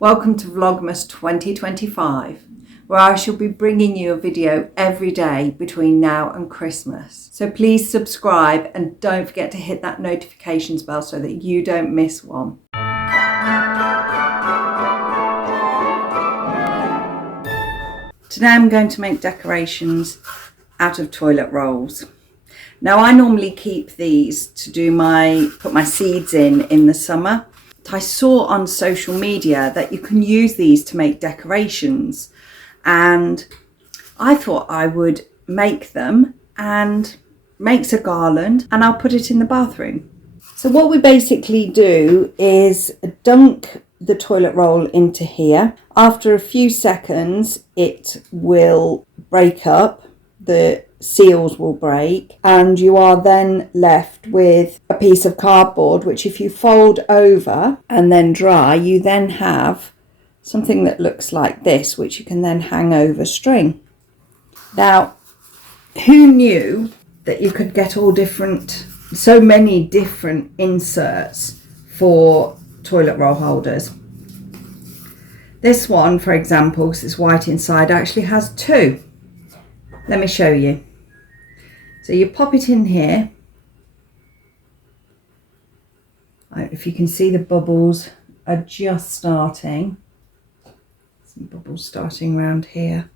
Welcome to Vlogmas 2025, where I shall be bringing you a video every day between now and Christmas. So please subscribe and don't forget to hit that notifications bell so that you don't miss one. Today I'm going to make decorations out of toilet rolls. Now I normally keep these to put my seeds in the summer. I saw on social media that you can use these to make decorations, and I thought I would make them and make a garland, and I'll put it in the bathroom. So what we basically do is dunk the toilet roll into here. After a few seconds it will break up, the seals will break, and you are then left with a piece of cardboard, which if you fold over and then dry, you then have something that looks like this, which you can then hang over string. Now, who knew that you could get so many different inserts for toilet roll holders? This one, for example, because it's white inside, actually has two. Let me show you. So you pop it in here. If you can see, the bubbles are just starting. Some bubbles starting around here.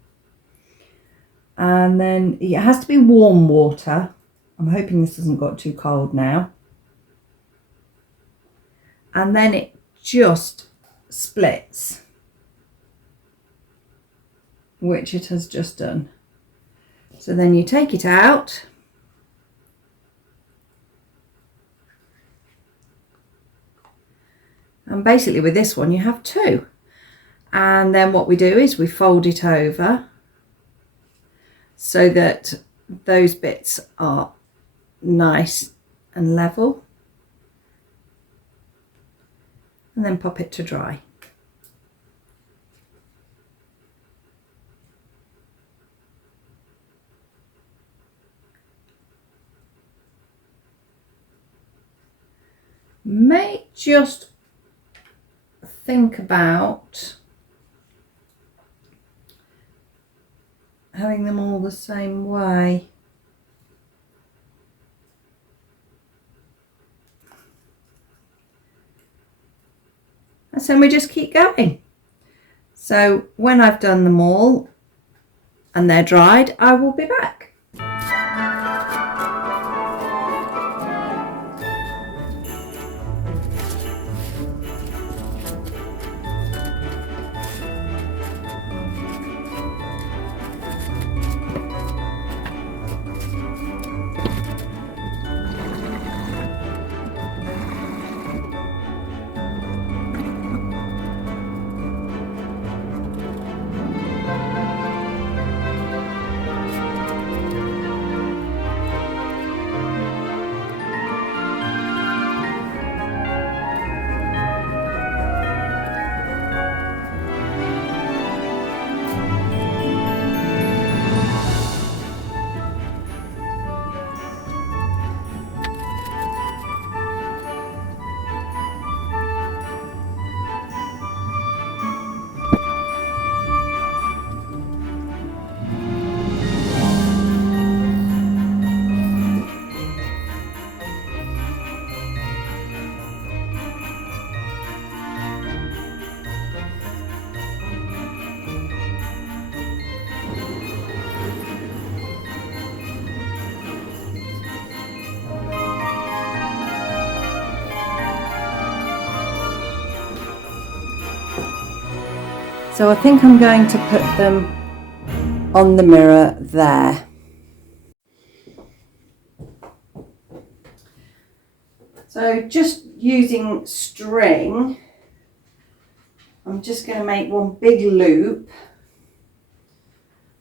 And then it has to be warm water. I'm hoping this hasn't got too cold now. And then it just splits, which it has just done. So then you take it out. And basically with this one you have two. And then what we do is we fold it over so that those bits are nice and level. And then pop it to dry. May just think about having them all the same way. And so we just keep going. So when I've done them all and they're dried, I will be back. So I think I'm going to put them on the mirror there. So just using string, I'm just going to make one big loop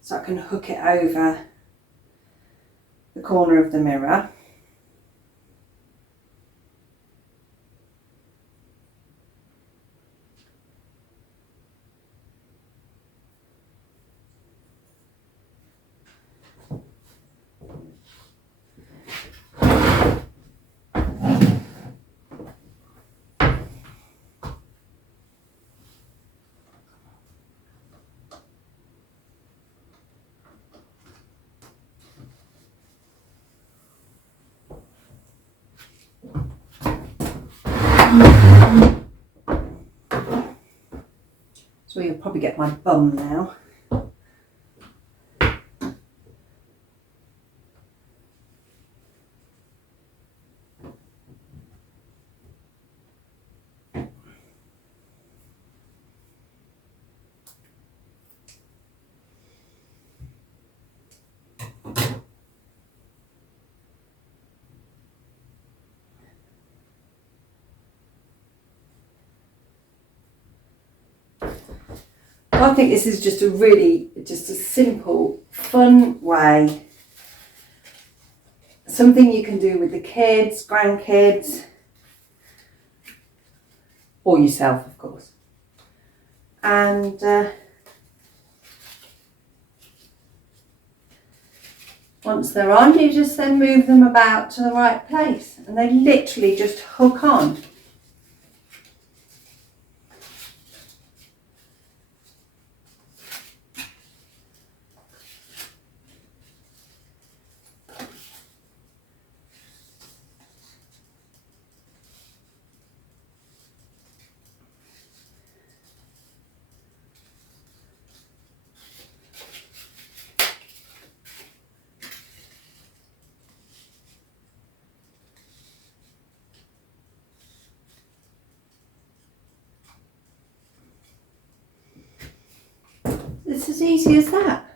so I can hook it over the corner of the mirror. So you'll probably get my bum now. I think this is just a simple, fun way. Something you can do with the kids, grandkids, or yourself, of course. And once they're on, you just then move them about to the right place, and they literally just hook on. It's as easy as that.